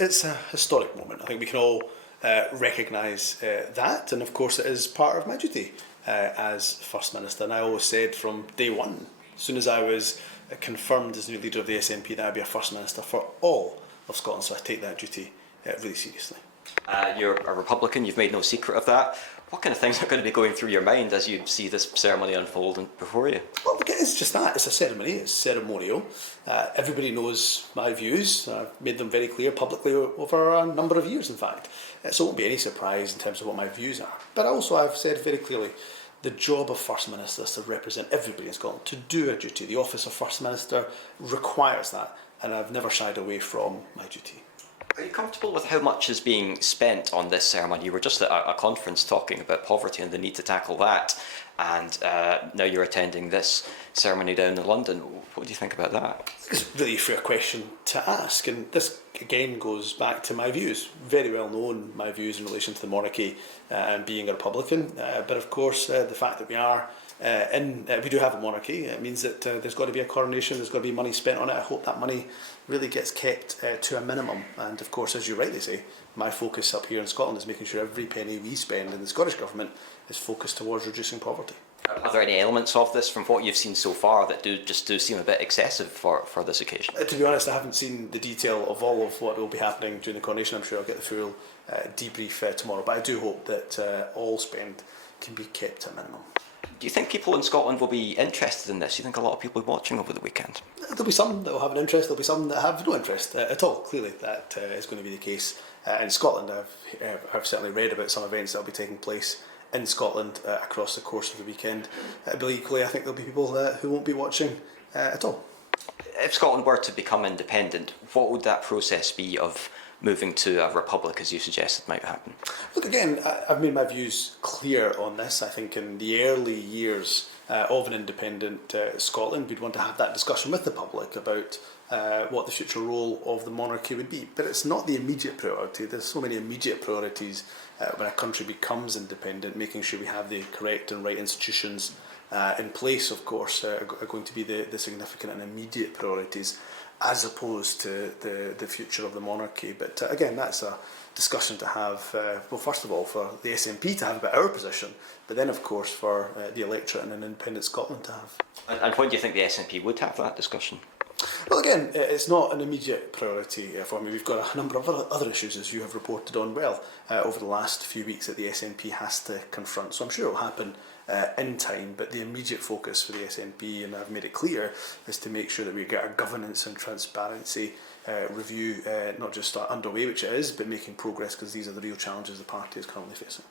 it's a historic moment. I think we can all recognise that, and of course it is part of my duty as First Minister. And I always said from day one, as soon as I was confirmed as new leader of the SNP, that I'd be a First Minister for all of Scotland, so I take that duty really seriously. You're a Republican, you've made no secret of that. What kind of things are going to be going through your mind as you see this ceremony unfold before you? Well, it's just that. It's a ceremony, it's ceremonial. Everybody knows my views. I've made them very clear publicly over a number of years, in fact. So it won't be any surprise in terms of what my views are. But also I've said very clearly, the job of First Minister is to represent everybody in Scotland, to do a duty. The office of First Minister requires that, and I've never shied away from my duty. Are you comfortable with how much is being spent on this ceremony? You were just at a conference talking about poverty and the need to tackle that, and now you're attending this ceremony down in London. What do you think about that? It's really a fair question to ask, and this again goes back to my views. Very well known, my views in relation to the monarchy and being a Republican, but of course the fact that we are we do have a monarchy. It means that there's got to be a coronation, there's got to be money spent on it. I hope that money really gets kept to a minimum. And of course, as you rightly say, my focus up here in Scotland is making sure every penny we spend in the Scottish Government is focused towards reducing poverty. Are there any elements of this from what you've seen so far that do seem a bit excessive for this occasion? To be honest, I haven't seen the detail of all of what will be happening during the coronation. I'm sure I'll get the full debrief tomorrow, but I do hope that all spend can be kept to a minimum. Do you think people in Scotland will be interested in this? Do you think a lot of people will be watching over the weekend? There'll be some that will have an interest, there'll be some that have no interest at all. Clearly that is going to be the case in Scotland. I've certainly read about some events that will be taking place in Scotland across the course of the weekend. But equally, I think there'll be people who won't be watching at all. If Scotland were to become independent, what would that process be of moving to a republic, as you suggested might happen? Look, again, I've made my views clear on this. I think in the early years of an independent Scotland, we'd want to have that discussion with the public about what the future role of the monarchy would be. But it's not the immediate priority. There's so many immediate priorities when a country becomes independent. Making sure we have the correct and right institutions in place, of course, are going to be the significant and immediate priorities, as opposed to the future of the monarchy. But again, that's a discussion to have, well, first of all, for the SNP to have about our position, but then, of course, for the electorate and an independent Scotland to have. And when do you think the SNP would have that discussion? Well, again, it's not an immediate priority for me. We've got a number of other issues, as you have reported on well, over the last few weeks that the SNP has to confront. So I'm sure it will happen in time, but the immediate focus for the SNP, and I've made it clear, is to make sure that we get our governance and transparency review not just underway, which it is, but making progress, because these are the real challenges the party is currently facing.